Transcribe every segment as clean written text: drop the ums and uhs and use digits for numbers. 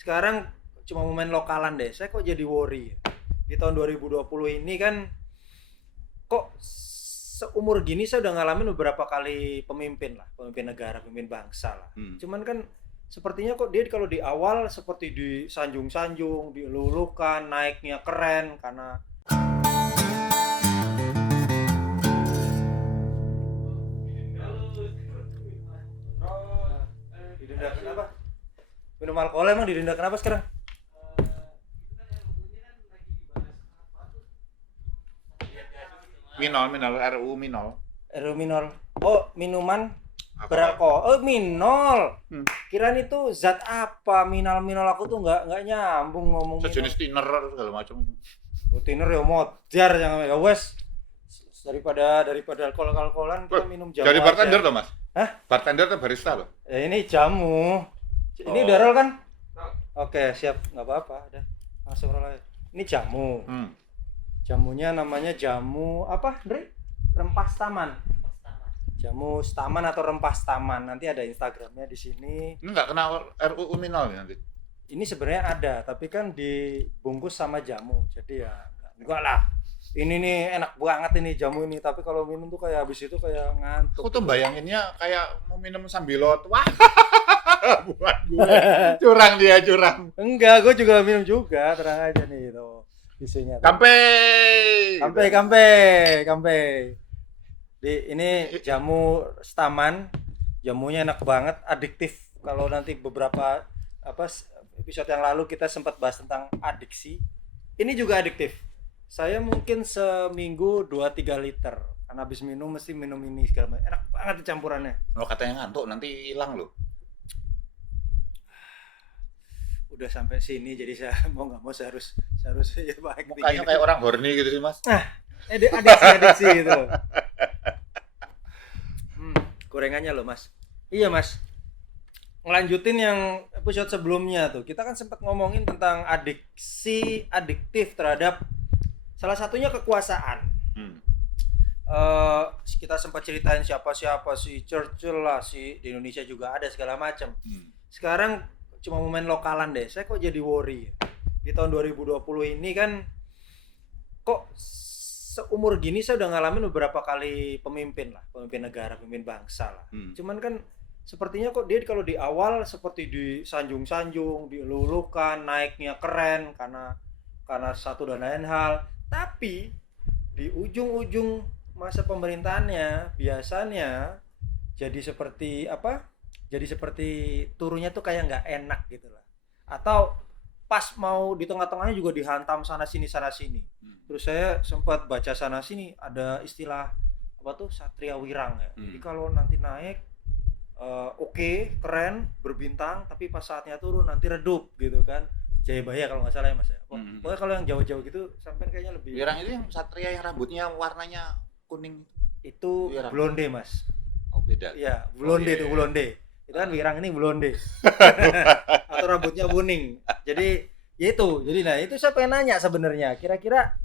sekarang cuma main lokalan deh. Saya kok jadi worry. Di tahun 2020 ini kan kok seumur gini saya udah ngalamin beberapa kali pemimpin lah, pemimpin negara, pemimpin bangsa lah. Cuman kan sepertinya kok dia kalau di awal seperti disanjung-sanjung, dilulukan, naiknya keren karena didenda kenapa? Minum alkohol emang didenda kenapa sekarang? Minol, RUU Minol. RU minol. Oh, minuman beralkohol. Oh, minol. Kirain itu zat apa? Minol aku tuh nggak nyambung ngomong. Sejenis thinner segala macam itu. Oh, thinner ya modar jangan ya wes. Daripada alkohol-alkoholan kita minum jamu. Dari bartender aja. loh, Mas? Hah? Bartender atau barista loh? Ya ini jamu. Ini udah roll kan? Oke, siap. Nggak apa-apa. Udah. Langsung roll aja. Ini jamu. Jamunya namanya jamu apa, Dre? Rempas taman. Jamu staman atau rempas taman. Nanti ada Instagramnya di sini. Ini nggak kena RUU Minol ya nanti? Ini sebenarnya ada, tapi kan dibungkus sama jamu. Jadi ya enggak lah. Ini nih enak banget ini jamu ini, tapi kalau minum tuh kayak habis itu kayak ngantuk. Aku tuh bayanginnya kayak mau minum sambil lot. Wah. Buat gue. Curang dia, curang. Enggak, gue juga minum juga, terang aja nih itu. Isinya. Kampe. Ini jamu staman. Jamunya enak banget, adiktif. Kalau nanti beberapa episode yang lalu kita sempat bahas tentang adiksi. Ini juga adiktif. Saya mungkin seminggu 2-3 liter. Karena habis minum mesti minum ini segala macam. Enak banget campurannya. Lo katanya ngantuk nanti hilang loh. Udah sampai sini jadi saya mau nggak mau saya harus ya baik. Mukanya kayak orang horny gitu sih, Mas. Adiksi gitu. Gorengannya loh, Mas. Iya, Mas. Ngelanjutin yang episode sebelumnya tuh. Kita kan sempat ngomongin tentang adiktif terhadap salah satunya kekuasaan. Kita sempat ceritain siapa si Churchill lah, si di Indonesia juga ada segala macam. Sekarang cuma main lokalan deh. Saya kok jadi worry. Di tahun 2020 ini kan kok seumur gini saya udah ngalamin beberapa kali pemimpin lah, pemimpin negara, pemimpin bangsa lah. Cuman kan sepertinya kok dia kalau di awal seperti disanjung-sanjung, dilulukan, naiknya keren karena satu dan lain hal. Tapi di ujung-ujung masa pemerintahannya biasanya jadi seperti turunnya tuh kayak nggak enak gitu lah. Atau pas mau di tengah-tengahnya juga dihantam sana sini. Terus saya sempat baca sana sini ada istilah apa tuh Satria Wirang ya. Jadi kalau nanti naik oke, keren, berbintang, tapi pas saatnya turun nanti redup gitu kan. Jayabaya kalau nggak salah ya Mas ya. Pokoknya kalau yang jauh-jauh gitu sampai kayaknya lebih. Wirang itu yang satria yang rambutnya warnanya kuning. Itu Wirang. blonde Mas. Oh beda. Iya, blonde itu blonde. Itu kan Wirang ini blonde. Atau rambutnya kuning. Jadi ya itu. Jadi nah itu saya pengen nanya sebenarnya. Kira-kira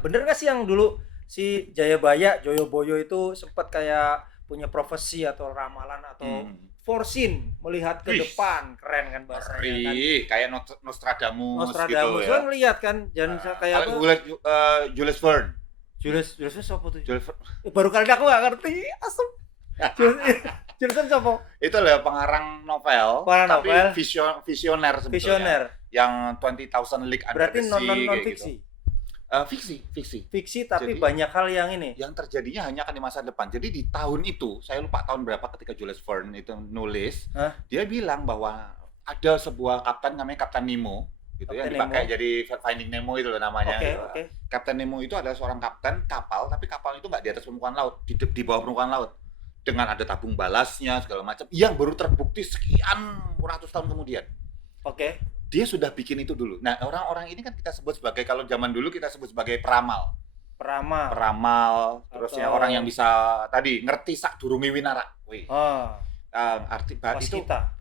bener nggak sih yang dulu si Jayabaya, Joyoboyo itu sempat kayak punya profesi atau ramalan atau foreseen melihat ke depan, keren kan bahasanya kan. Kayak Nostradamus gitu ya. Kan lihat kan jangan kayak apa? Jules Verne. Jules siapa tuh? Jules Verne. Baru kali ini aku nggak ngerti. Asem. Jules Verne siapa? Itu adalah pengarang novel. Tapi visioner sebetulnya. Visioner. Yang 20,000 League Under Berarti the Sea. non fiksi. Gitu. Fiksi. Tapi jadi, banyak hal yang ini. Yang terjadinya hanya akan di masa depan. Jadi di tahun itu, saya lupa tahun berapa ketika Jules Verne itu nulis, dia bilang bahwa ada sebuah kapten namanya Kapten Nemo, gitu ya, dipakai jadi Finding Nemo itu loh namanya. Okay. Kapten Nemo itu adalah seorang kapten kapal, tapi kapal itu nggak di atas permukaan laut, di bawah permukaan laut, dengan ada tabung balasnya segala macam, yang baru terbukti sekian ratus tahun kemudian. Oke. Dia sudah bikin itu dulu. Nah, orang-orang ini kan kita sebut sebagai, kalau zaman dulu kita sebut sebagai peramal. Terusnya orang yang bisa tadi ngerti sak durungi winara. Arti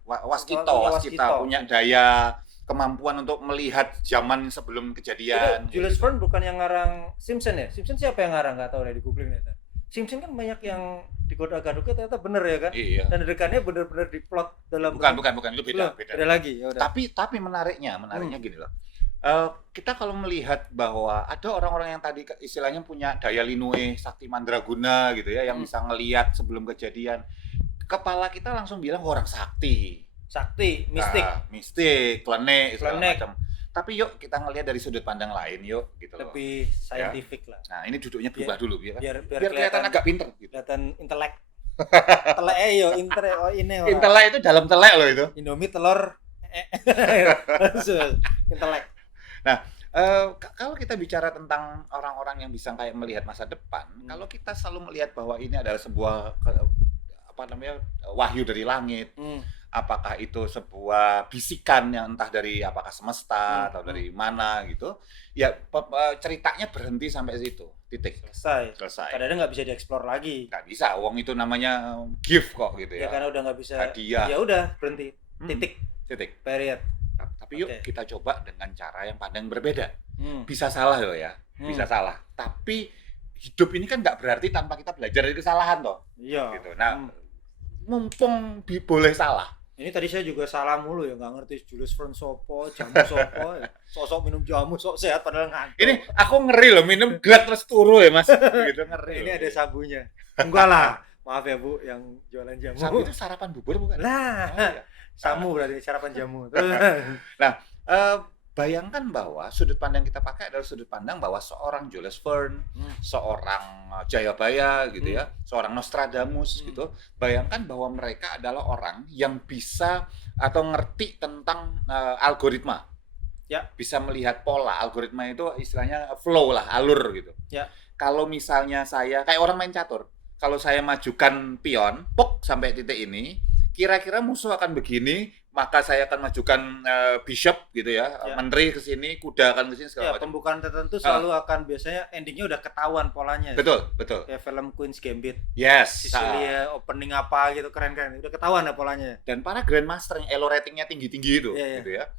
waskita punya daya kemampuan untuk melihat zaman sebelum kejadian. Itu Jules Verne bukan yang ngarang Simpson ya? Simpson siapa yang ngarang? Nggak tahu deh, di googling nih. Sim kan banyak yang digoda-gaduga ternyata bener ya kan? Iya. Dan adegannya bener-bener diplot dalam Bukan, itu beda. beda lagi. Ya udah. Tapi menariknya gini loh. Kita kalau melihat bahwa ada orang-orang yang tadi istilahnya punya daya linue, sakti mandraguna gitu ya, yang bisa ngelihat sebelum kejadian, kepala kita langsung bilang orang sakti, mistik, klenik, segala macam. Tapi yuk kita ngelihat dari sudut pandang lain yuk, gitu loh. Lebih saintifik lah. Nah ini duduknya berubah dulu ya kan? Biar kelihatan agak pinter. Gitu. Kelihatan intelek. Telek ini. Intelek itu dalam telek loh itu. Indomie telur. Intelek. Nah, kalau kita bicara tentang orang-orang yang bisa kayak melihat masa depan, kalau kita selalu melihat bahwa ini adalah sebuah wahyu dari langit, apakah itu sebuah bisikan yang entah dari apakah semesta atau dari mana gitu, ya ceritanya berhenti sampai situ, titik. Selesai. Kadang-kadang nggak bisa dieksplor lagi. Nggak bisa, uang itu namanya gift kok gitu ya. Ya karena udah nggak bisa. Hadiah. Ya udah berhenti, titik. Period. Tapi yuk kita coba dengan cara yang pandang berbeda. Bisa salah loh ya, bisa salah. Tapi hidup ini kan nggak berarti tanpa kita belajar dari kesalahan toh. Iya. Gitu. Nah, mumpung boleh salah. Ini tadi saya juga salah mulu ya, nggak ngerti Julius Verne sopo, jamu sopo, sosok minum jamu, sok sehat padahal ngantuk. Ini aku ngeri loh, minum gelas terus turu ya mas, gitu ngeri. Ini ada sabunya. Enggak lah, maaf ya Bu, yang jualan jamu. Sabu itu sarapan bubur bukan? Lah, iya. Samu berarti sarapan jamu. Nah, bayangkan bahwa sudut pandang kita pakai adalah sudut pandang bahwa seorang Julius Verne, seorang Jayabaya gitu ya, seorang Nostradamus gitu. Bayangkan bahwa mereka adalah orang yang bisa atau ngerti tentang algoritma. Ya, bisa melihat pola. Algoritma itu istilahnya flow lah, alur gitu. Ya. Kalau misalnya saya kayak orang main catur, kalau saya majukan pion, pok sampai titik ini, kira-kira musuh akan begini, maka saya akan majukan bishop gitu ya, menteri ke sini, kuda akan ke sini segala macam. Pembukaan tertentu selalu akan biasanya endingnya udah ketahuan polanya. Betul. Kayak film Queen's Gambit. Yes. Sicilia opening apa gitu, keren. Udah ketahuan ya polanya. Dan para grandmaster yang elo ratingnya tinggi-tinggi itu, gitu ya.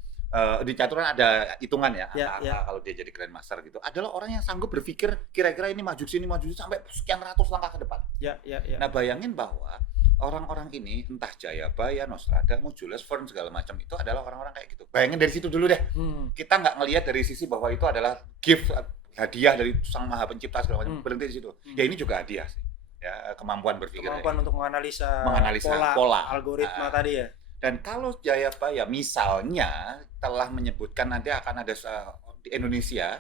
Di caturan ada hitungan ya, kalau dia jadi grandmaster gitu. Adalah orang yang sanggup berpikir kira-kira ini maju sini sampai sekian ratus langkah ke depan. Nah, bayangin bahwa orang-orang ini entah Jayabaya, Nostradamus, Julius Verne segala macam itu adalah orang-orang kayak gitu. Bayangin dari situ dulu deh. Kita nggak ngelihat dari sisi bahwa itu adalah gift, hadiah dari Sang Maha Pencipta segala macam. Berhenti di situ. Ya ini juga hadiah sih. Ya, kemampuan berpikir. Kemampuan untuk menganalisa pola algoritma tadi ya. Dan kalau Jayabaya misalnya telah menyebutkan nanti akan ada di Indonesia,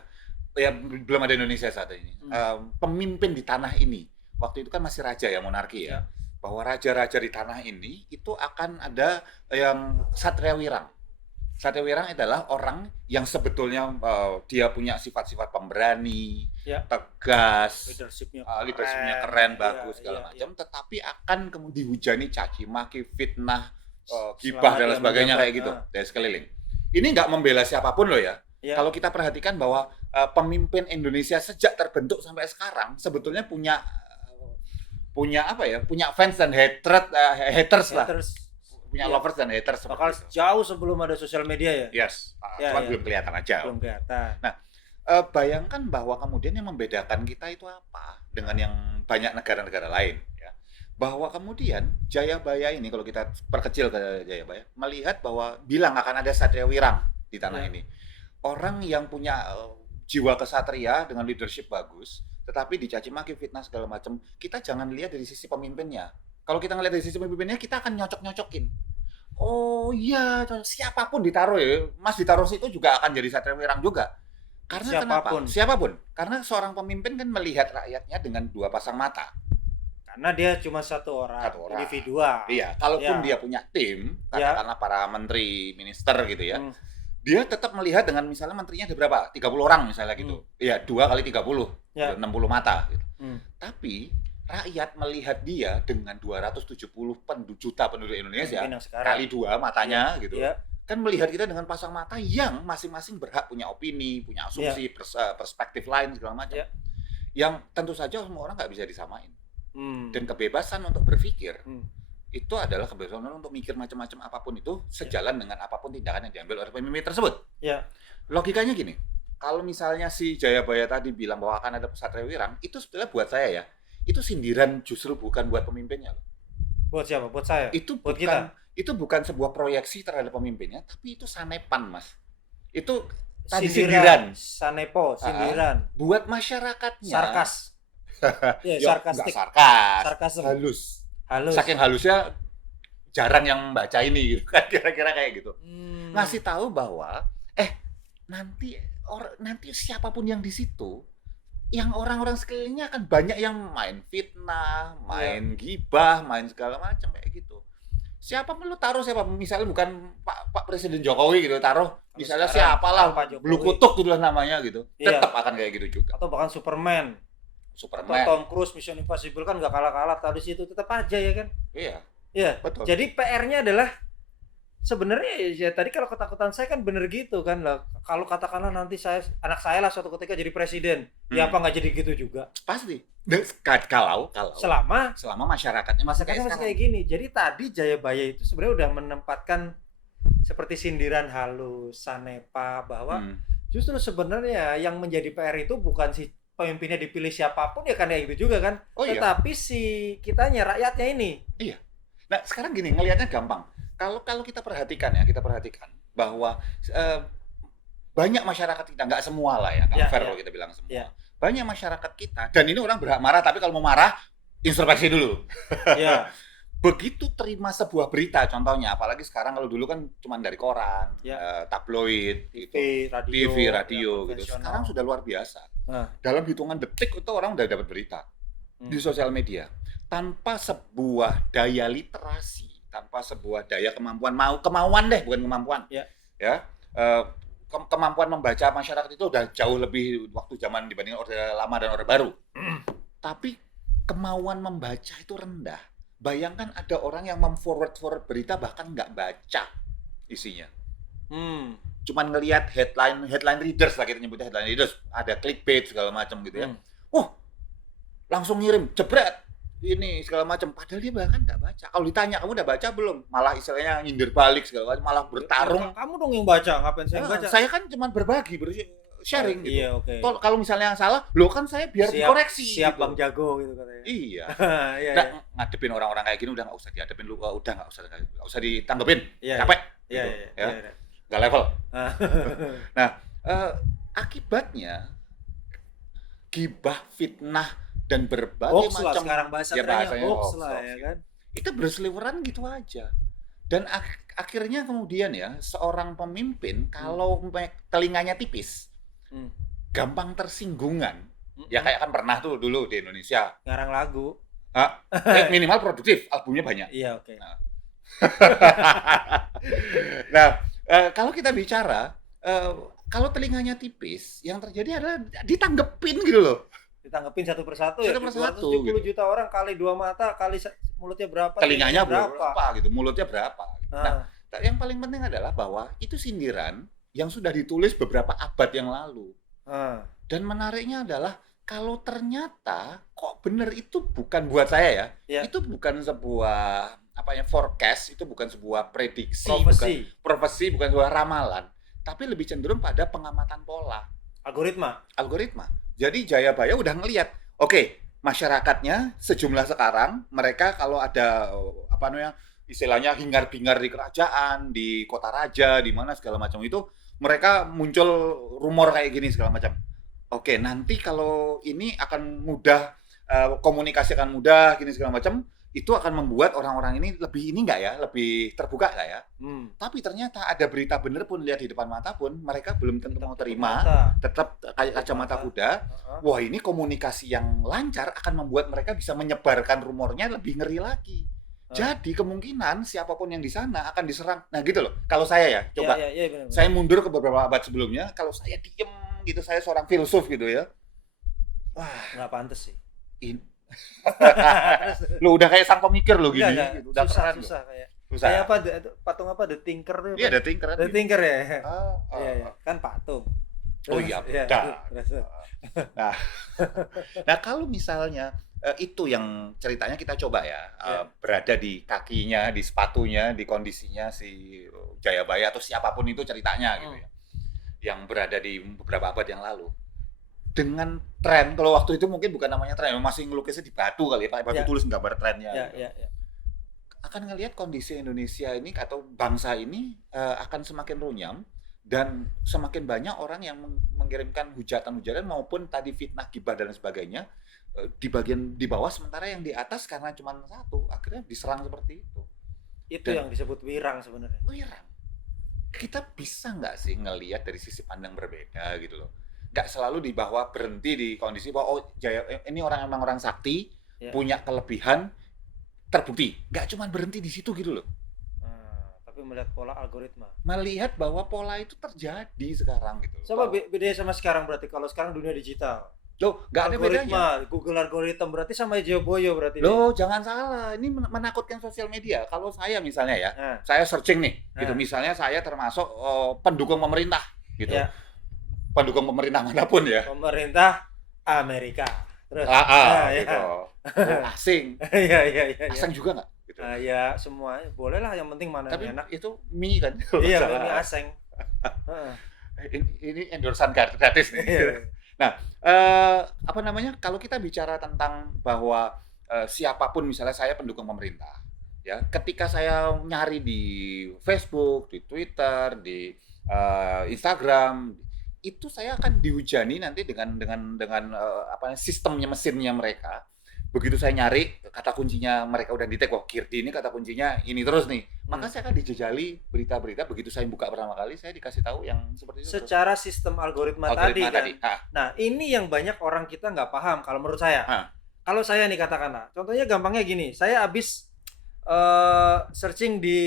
ya belum ada Indonesia saat ini, pemimpin di tanah ini. Waktu itu kan masih raja ya, monarki ya. Bahwa raja-raja di tanah ini itu akan ada yang Satria Wirang. Satria Wirang adalah orang yang sebetulnya dia punya sifat-sifat pemberani, tegas, leadershipnya keren, bagus segala macam, tetapi akan kemudian dihujani caci maki, fitnah, gibah dan sebagainya kayak gitu dari sekeliling. Ini nggak membela siapapun loh ya. Kalau kita perhatikan bahwa pemimpin Indonesia sejak terbentuk sampai sekarang sebetulnya punya fans dan haters lah. Punya lovers dan haters. Bakal jauh sebelum ada sosial media ya? Yes. Cuma belum kelihatan aja. Belum kelihatan. Nah, bayangkan bahwa kemudian yang membedakan kita itu apa dengan yang banyak negara-negara lain ya. Bahwa kemudian Jayabaya ini, kalau kita perkecil ke Jayabaya, melihat bahwa bilang akan ada Satria Wirang di tanah ini. Orang yang punya jiwa kesatria dengan leadership bagus, tetapi dicaci maki, fitnah segala macam, kita jangan lihat dari sisi pemimpinnya. Kalau kita ngelihat dari sisi pemimpinnya, kita akan nyocok-nyocokin. Oh iya, siapapun ditaruh ya, Mas ditaruh situ juga akan jadi Satria Wirang juga. Karena siapapun. Karena seorang pemimpin kan melihat rakyatnya dengan dua pasang mata. Karena dia cuma satu orang. Individual. Iya, kalaupun dia punya tim, katakanlah para menteri, minister gitu ya. Dia tetap melihat dengan misalnya menterinya ada berapa? 30 orang misalnya gitu. Ya, 2 kali 30. 60 mata gitu. Tapi rakyat melihat dia dengan 270 juta penduduk Indonesia kali 2 matanya gitu. Kan melihat kita dengan pasang mata yang masing-masing berhak punya opini, punya asumsi, perspektif lain segala macam. Yang tentu saja semua orang nggak bisa disamain. Dan kebebasan untuk berpikir itu adalah kebebasan untuk mikir macam-macam apapun itu sejalan dengan apapun tindakan yang diambil oleh pemimpin tersebut. Logikanya gini, kalau misalnya si Jayabaya tadi bilang bahwa akan ada Satria Wirang, itu sebetulnya buat saya ya, itu sindiran justru bukan buat pemimpinnya loh. Buat siapa? Buat saya? Itu buat bukan, kita? itu bukan sebuah proyeksi terhadap pemimpinnya, tapi itu sanepan, Mas. Itu tadi Sindiran. sindiran. Sanepo, sindiran. Buat masyarakatnya. Sarkas. Ya, sarkastik. Sarkas. Halus. Saking halusnya jarang yang membaca ini gitu kan, kira-kira kayak gitu. Ngasih tahu bahwa nanti siapapun yang di situ, yang orang-orang sekelilingnya akan banyak yang main fitnah, main gibah, main segala macam kayak gitu. Siapa perlu taruh siapa, misalnya bukan Pak Presiden Jokowi gitu, taruh misalnya siapalah Blue Kutuk gitu lah namanya gitu, tetap akan kayak gitu juga. Atau bahkan Superman. Atau Tom Cruise, Mission Impossible kan nggak kalah-kalah taruh di situ, tetap aja ya kan. Iya, betul. Jadi PR-nya adalah sebenarnya ya tadi kalau ketakutan saya kan bener gitu kan lah. Kalau katakanlah nanti anak saya lah suatu ketika jadi presiden, ya apa nggak jadi gitu juga? Pasti. Kalau selama masyarakatnya masih kayak gini. Jadi tadi Jayabaya itu sebenarnya udah menempatkan seperti sindiran halus, sanepa bahwa justru sebenarnya yang menjadi PR itu bukan si pemimpinnya dipilih siapapun ya kan kayak gitu juga kan. Tetapi si kitanya rakyatnya ini. Iya. Nah, sekarang gini, ngelihatnya gampang. Kalau kita perhatikan bahwa banyak masyarakat kita, nggak semua lah ya, fair kalau kita bilang semua. Ya. Banyak masyarakat kita, dan ini orang berhak marah, tapi kalau mau marah, introspeksi dulu. Ya. Begitu terima sebuah berita, contohnya, apalagi sekarang kalau dulu kan cuma dari koran, tabloid, TV, radio gitu. Sekarang sudah luar biasa. Dalam hitungan detik itu orang udah dapat berita di sosial media. Tanpa sebuah daya literasi, tanpa sebuah daya kemampuan, kemampuan membaca masyarakat itu udah jauh lebih waktu zaman dibandingkan Orde Lama dan Orde Baru. Tapi kemauan membaca itu rendah. Bayangkan ada orang yang memforward berita bahkan nggak baca isinya. Cuman ngelihat headline readers lah, kita nyebutnya headline readers, ada clickbait segala macam gitu ya. Langsung ngirim jebret ini segala macam, padahal dia bahkan nggak baca. Kalau ditanya kamu udah baca belum, malah istilahnya nyindir balik segala macam, malah bertarung. Kamu dong yang baca, ngapain saya baca? Saya kan cuma berbagi, sharing gitu. Iya, oke. Kalau misalnya yang salah, lo kan saya biar dikoreksi. Siap gitu. Bang Jago gitu katanya. Iya. Ngadepin orang-orang kayak gini udah nggak usah dihadepin, udah nggak usah ditanggepin, capek. Iya. Nggak level. Nah, akibatnya gibah, fitnah dan berbagai hoax macam sekarang bahasanya hoax lah ya kan. Itu berseliweran gitu aja. Dan akhirnya kemudian ya, seorang pemimpin kalau telinganya tipis, gampang tersinggungan. Ya kayak kan pernah tuh dulu di Indonesia ngarang lagu. Minimal produktif, albumnya banyak. Iya, oke. Nah, kalau kita bicara kalau telinganya tipis, yang terjadi adalah ditanggepin gitu loh. Ditanggepin satu persatu ya. 270 gitu. Juta orang kali 2 mata kali mulutnya berapa? Telinganya berapa gitu, mulutnya berapa. Nah, yang paling penting adalah bahwa itu sindiran yang sudah ditulis beberapa abad yang lalu. Dan menariknya adalah kalau ternyata kok bener itu bukan buat saya ya. Itu bukan sebuah forecast, itu bukan sebuah prediksi, profesi, bukan sebuah ramalan, tapi lebih cenderung pada pengamatan pola. Algoritma. Jadi Jayabaya udah ngelihat, masyarakatnya sejumlah sekarang, mereka kalau ada istilahnya hingar-bingar di kerajaan, di kota raja, di mana segala macam itu, mereka muncul rumor kayak gini segala macam. Nanti kalau ini akan mudah, komunikasi akan mudah, gini segala macam, itu akan membuat orang-orang ini lebih terbuka nggak ya? Tapi ternyata ada berita bener pun, lihat di depan mata pun, mereka belum tentu mau terima, tetap kayak kacamata kuda. Wah, ini komunikasi yang lancar akan membuat mereka bisa menyebarkan rumornya lebih ngeri lagi. Jadi kemungkinan siapapun yang di sana akan diserang. Nah gitu loh, kalau saya ya, coba bener. Saya mundur ke beberapa abad sebelumnya, kalau saya diem gitu, saya seorang filsuf gitu ya. Wah, nggak pantas sih. Lu udah kayak sang pemikir lo gini, udah susah kayak apa, patung apa, The Thinker tuh? Iya, The Thinker ya. Iya, kan patung. Iya, betul. Nah, kalau misalnya itu yang ceritanya kita coba ya, berada di kakinya, di sepatunya, di kondisinya si Jayabaya atau siapapun itu ceritanya gitu ya, yang berada di beberapa abad yang lalu. dengan tren, kalau waktu itu mungkin bukan namanya tren, masih ngelukisnya di batu kali ya, pakai batu tulis gambar trennya. Akan ngelihat kondisi Indonesia ini atau bangsa ini akan semakin runyam dan semakin banyak orang yang mengirimkan hujatan-hujatan maupun tadi fitnah, gibah dan sebagainya di bagian di bawah, sementara yang di atas karena cuma satu akhirnya diserang seperti itu. Itu dan yang disebut wirang sebenarnya. Wirang. Kita bisa nggak sih ngelihat dari sisi pandang berbeda gitu loh? Nggak selalu di bawah, berhenti di kondisi bahwa ini orang emang orang sakti, punya kelebihan, terbukti. Nggak cuma berhenti di situ gitu loh. Tapi melihat pola algoritma. Melihat bahwa pola itu terjadi sekarang gitu. Coba bedanya sama sekarang berarti, kalau sekarang dunia digital. Loh, nggak ada bedanya. Google algoritma berarti sama Boyo berarti. Loh, jangan salah. Ini menakutkan sosial media. Kalau saya misalnya ya, saya searching nih, gitu. Misalnya saya termasuk pendukung pemerintah, gitu. Pendukung pemerintah manapun ya. Pemerintah Amerika. Terus. Gitu. Asing. Iya. Asing juga nggak? Gitu. Ya semua boleh lah, yang penting mana tapi yang enak. Itu mie kan? Iya, mie asing. Ini endorsan gratis nih. Nah, kalau kita bicara tentang bahwa siapapun, misalnya saya pendukung pemerintah, ya, ketika saya nyari di Facebook, di Twitter, di Instagram, itu saya akan dihujani nanti dengan sistemnya, mesinnya mereka. Begitu saya nyari kata kuncinya, mereka udah di-tag, wah Kirdi ini kata kuncinya ini terus nih, maka saya akan dijejali berita-berita. Begitu saya buka pertama kali, saya dikasih tahu yang seperti itu secara sistem algoritma tadi kan. Nah, ini yang banyak orang kita nggak paham kalau menurut saya. Kalau saya nih katakanlah, contohnya gampangnya gini, saya habis searching di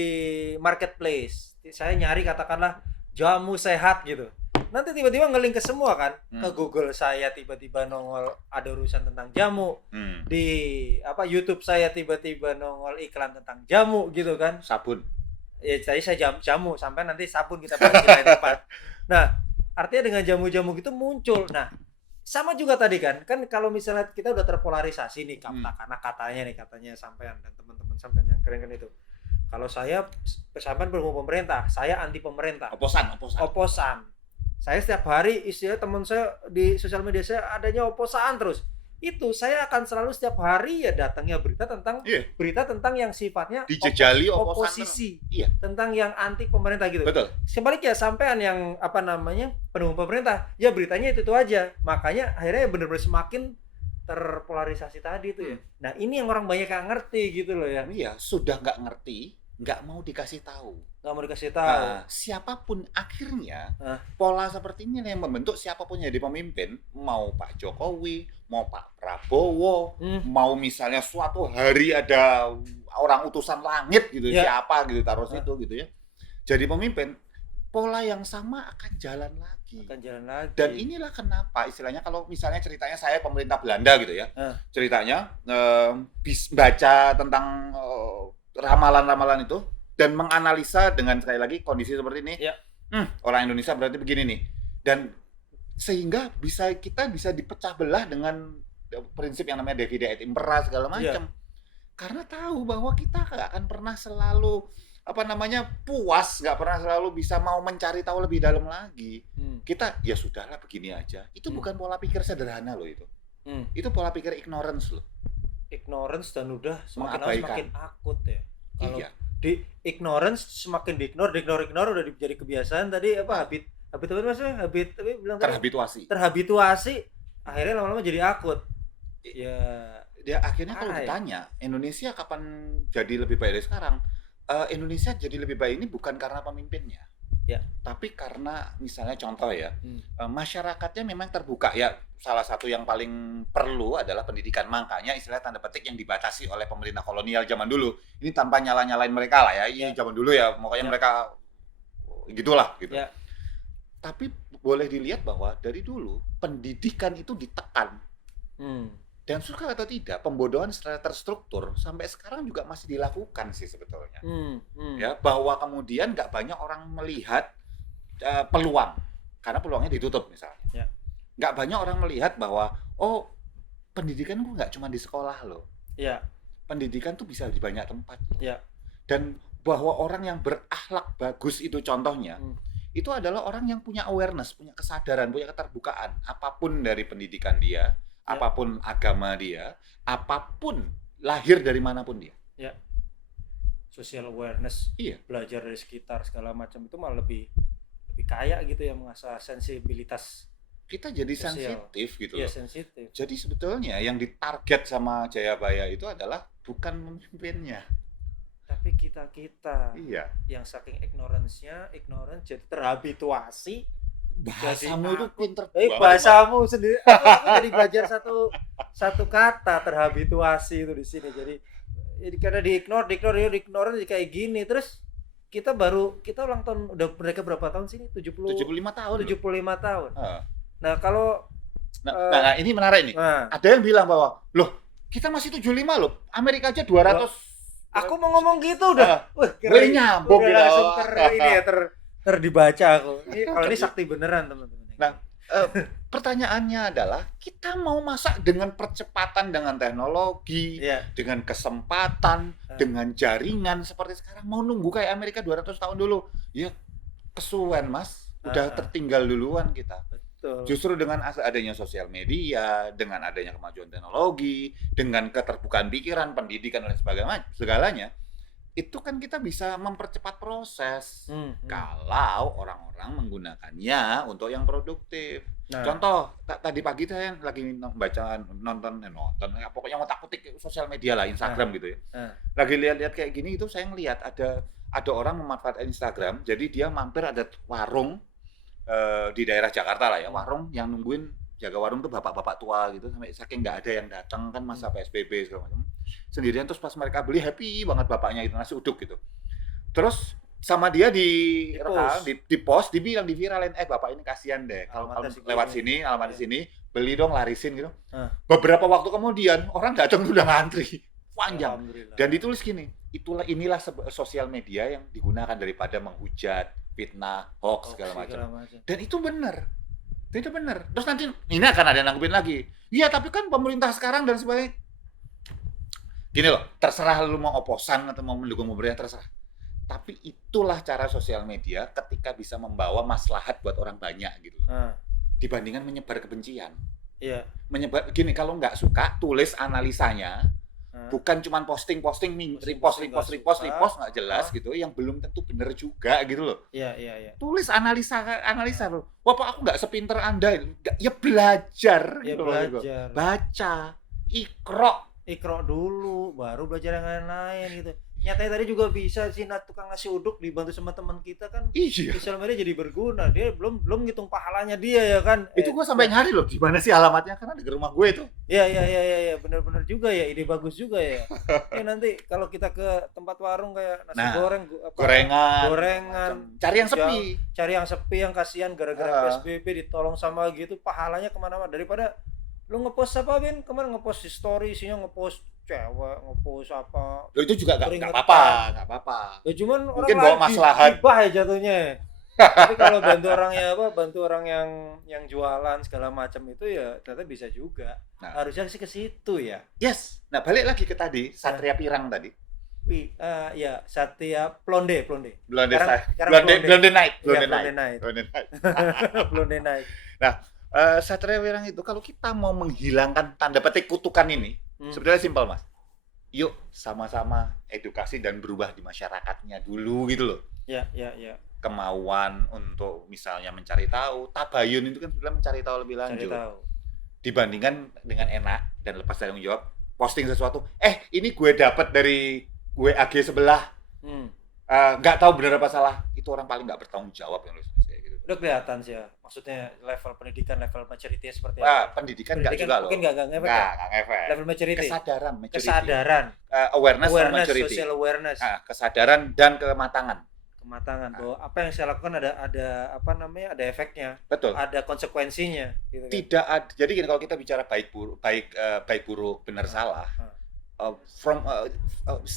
marketplace, saya nyari katakanlah jamu sehat gitu. Nanti tiba-tiba nge-link ke semua kan, ke Google saya tiba-tiba nongol ada urusan tentang jamu, di YouTube saya tiba-tiba nongol iklan tentang jamu gitu kan. Sabun. Ya tadi saya jamu, sampai nanti sabun kita bahas di lain tempat. Nah, artinya dengan jamu-jamu gitu muncul. Nah, sama juga tadi kan kalau misalnya kita udah terpolarisasi nih, katanya sampean dan teman-teman sampean yang keren kan itu. Kalau saya sampean pendukung pemerintah, saya anti pemerintah. Oposan. Saya setiap hari istilah teman saya di sosial media saya adanya oposan terus. Itu saya akan selalu setiap hari ya datangnya berita tentang yang sifatnya dijejali oposisi. Tentang yang anti pemerintah gitu. Betul. Sebaliknya sampean yang pendukung pemerintah, ya beritanya itu aja. Makanya akhirnya benar-benar semakin terpolarisasi tadi itu ya. Nah, ini yang orang banyak nggak ngerti gitu loh ya. Iya, sudah nggak ngerti, nggak mau dikasih tahu. Siapapun akhirnya pola seperti ini yang membentuk siapapun yang jadi pemimpin, mau Pak Jokowi, mau Pak Prabowo, mau misalnya suatu hari ada orang utusan langit gitu, siapa gitu taruh situ gitu ya. Jadi pemimpin, pola yang sama akan jalan lagi. Dan inilah kenapa istilahnya kalau misalnya ceritanya saya pemerintah Belanda gitu ya. Ceritanya baca tentang ramalan-ramalan itu dan menganalisa dengan sekali lagi kondisi seperti ini, orang Indonesia berarti begini nih, dan sehingga kita bisa dipecah belah dengan prinsip yang namanya divide et impera segala macam, karena tahu bahwa kita nggak akan pernah selalu puas, nggak pernah selalu bisa mau mencari tahu lebih dalam lagi. Kita ya sudahlah begini aja. Itu bukan pola pikir sederhana loh itu. Itu pola pikir ignorance loh. Ignorance dan udah semakin akut ya. Kalau di ignorance semakin di-ignore udah jadi kebiasaan tadi habit terhabituasi akhirnya lama-lama jadi akut. Dia akhirnya kalau ditanya Indonesia kapan jadi lebih baik dari sekarang, Indonesia jadi lebih baik ini bukan karena pemimpinnya, tapi karena misalnya contoh ya, masyarakatnya memang terbuka ya. Salah satu yang paling perlu adalah pendidikan, makanya istilah tanda petik yang dibatasi oleh pemerintah kolonial zaman dulu. Ini tanpa nyalain mereka lah ya, ini zaman dulu ya, makanya mereka gitulah gitu. Tapi boleh dilihat bahwa dari dulu pendidikan itu ditekan. Dan suka atau tidak, pembodohan secara terstruktur sampai sekarang juga masih dilakukan sih sebetulnya. Ya, bahwa kemudian nggak banyak orang melihat peluang, karena peluangnya ditutup misalnya. Nggak banyak orang melihat bahwa pendidikan itu nggak cuma di sekolah loh. Pendidikan tuh bisa di banyak tempat. Dan bahwa orang yang berakhlak bagus itu contohnya, itu adalah orang yang punya awareness, punya kesadaran, punya keterbukaan. Apapun dari pendidikan dia, apapun agama dia, apapun lahir dari manapun dia. Ya. Social awareness, belajar dari sekitar segala macam itu malah lebih kaya gitu ya, mengasah sensibilitas kita jadi sensitif gitu loh. Iya, sensitif. Jadi sebetulnya yang ditarget sama Jayabaya itu adalah bukan pemimpinnya, tapi kita yang saking ignorance jadi terhabituasi. Bahasamu itu pinter bahasamu sendiri. Aku jadi belajar satu kata terhabituasi itu di sini. Jadi karena di ignore kayak gini, terus kita ulang tahun, udah mereka berapa tahun sini? 75 tahun. 75 tahun. Nah, kalau nah, ini menarik nih. Ada yang bilang bahwa, loh, kita masih 75 loh. Amerika aja 200. Aku mau ngomong gitu udah. Boleh nyambung gitu. Langsung terdibaca aku. Kalau ini sakti beneran, teman-teman. Nah, pertanyaannya adalah, kita mau masak dengan percepatan, dengan teknologi, dengan kesempatan, dengan jaringan seperti sekarang, mau nunggu kayak Amerika 200 tahun dulu. Ya kesuwen, Mas. Udah tertinggal duluan kita. Betul. Justru dengan adanya sosial media, dengan adanya kemajuan teknologi, dengan keterbukaan pikiran, pendidikan dan segalanya, itu kan kita bisa mempercepat proses kalau orang-orang menggunakannya untuk yang produktif. Contoh, tadi pagi saya lagi nonton, pokoknya ngotak-atik sosial media lah, Instagram gitu ya. Lagi lihat-lihat kayak gini, itu saya ngelihat ada orang memanfaatkan Instagram, jadi dia mampir ada warung di daerah Jakarta lah ya, warung yang nungguin jaga warung tuh bapak-bapak tua gitu, sampai saking nggak ada yang datang kan masa PSBB segala macam. Sendirian, terus pas mereka beli happy banget bapaknya itu, nasi uduk gitu. Terus sama dia di post, dibilang, diviralin, bapak ini kasihan deh, kalau lewat sini, alamat di sini, beli dong, larisin gitu. Beberapa waktu kemudian orang datang udah ngantri panjang, dan ditulis gini, inilah sosial media yang digunakan daripada menghujat, fitnah, hoax segala macam. Dan itu benar. Terus nanti ini akan ada yang nanggupin lagi. Iya, tapi kan pemerintah sekarang dan sebagainya. Gini loh, terserah lu mau oposan atau mau mendukung pemerintah, terserah. Tapi itulah cara sosial media ketika bisa membawa maslahat buat orang banyak gitu loh. Dibandingkan menyebar kebencian. Iya. Gini, kalau nggak suka, tulis analisanya. Bukan cuma posting, repost nggak jelas gitu, yang belum tentu benar juga gitu loh. Iya. Tulis analisa loh. Wah, Pak, aku nggak sepinter Anda. Ya belajar. Ya, gitu belajar. Baca, ikro dulu, baru belajar yang lain-lain gitu. Nyatanya tadi juga bisa sih tukang nasi uduk dibantu sama teman kita kan. Sosial media jadi berguna. Dia belum ngitung pahalanya dia ya kan. Itu gue sampai nyari loh, di mana sih alamatnya, karena di rumah gue itu. Iya, benar-benar juga ya, ide bagus juga ya. Nanti kalau kita ke tempat warung kayak nasi goreng, gorengan, cari yang sepi, yang kasihan gara-gara PSBB ditolong sama gitu, pahalanya kemana-mana. Daripada lu ngepost apa, Bin? Kemarin ngepost di story, isinya ngepost cewek, ngepost apa. Loh, itu juga nggak apa-apa. Ya cuman mungkin orang bawa maslahat. Gibah ya jatuhnya. Tapi kalau bantu orang yang jualan segala macam itu ya ternyata bisa juga. Harusnya sih ke situ ya. Yes. Nah, balik lagi ke tadi, Satria Pirang tadi. Ya, Satria Blonde Night. Nah, Satria Pirang itu, kalau kita mau menghilangkan tanda petik kutukan ini, sebenarnya simpel, Mas. Yuk sama-sama edukasi dan berubah di masyarakatnya dulu gitu loh. Ya. Kemauan untuk misalnya mencari tahu, tabayun itu kan sebenarnya mencari tahu lebih lanjut. Dibandingkan dengan enak dan lepas tanggung jawab, posting sesuatu, ini gue dapat dari WAG sebelah, nggak tahu benar apa salah, itu orang paling nggak bertanggung jawab yang nulis kayak gitu. Udah kelihatan sih ya, maksudnya level pendidikan, level maturity seperti apa? Pendidikan nggak juga loh. Mungkin nggak ngefek. Level maturity. Kesadaran. Awareness maturity. Social awareness. Kesadaran dan kematangan bahwa apa yang saya lakukan ada ada efeknya. Betul. Ada konsekuensinya gitu kan. Tidak ada. Jadi gini, kalau kita bicara baik buruk, benar salah,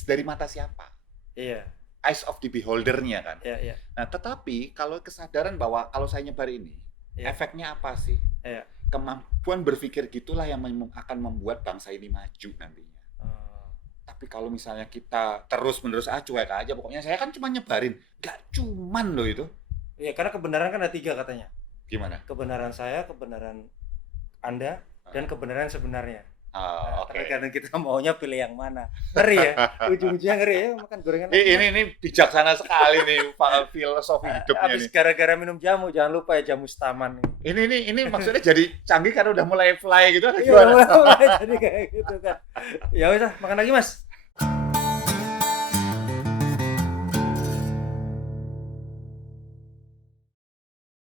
dari mata siapa? Iya. Eyes of the beholder-nya kan. Iya. Nah, tetapi kalau kesadaran bahwa kalau saya nyebar ini, efeknya apa sih? Iya. Kemampuan berpikir gitulah yang akan membuat bangsa ini maju nantinya. Tapi kalau misalnya kita terus-menerus cuek aja, pokoknya saya kan cuma nyebarin, gak cuman loh itu. Iya, karena kebenaran kan ada 3 katanya. Gimana? Kebenaran saya, kebenaran Anda, dan kebenaran sebenarnya. Oh, oke. Tergantung kita maunya pilih yang mana. Ngeri ya, ujung-ujungnya ngeri ya makan gorengan. Ini bijaksana sekali nih Pak filosofi hidupnya Habis nih. gara-gara minum jamu, jangan lupa ya jamu Staman. Ini maksudnya jadi canggih karena udah mulai fly gitu atau Iya, gimana? mulai jadi kayak gitu kan. Ya udah, makan lagi Mas.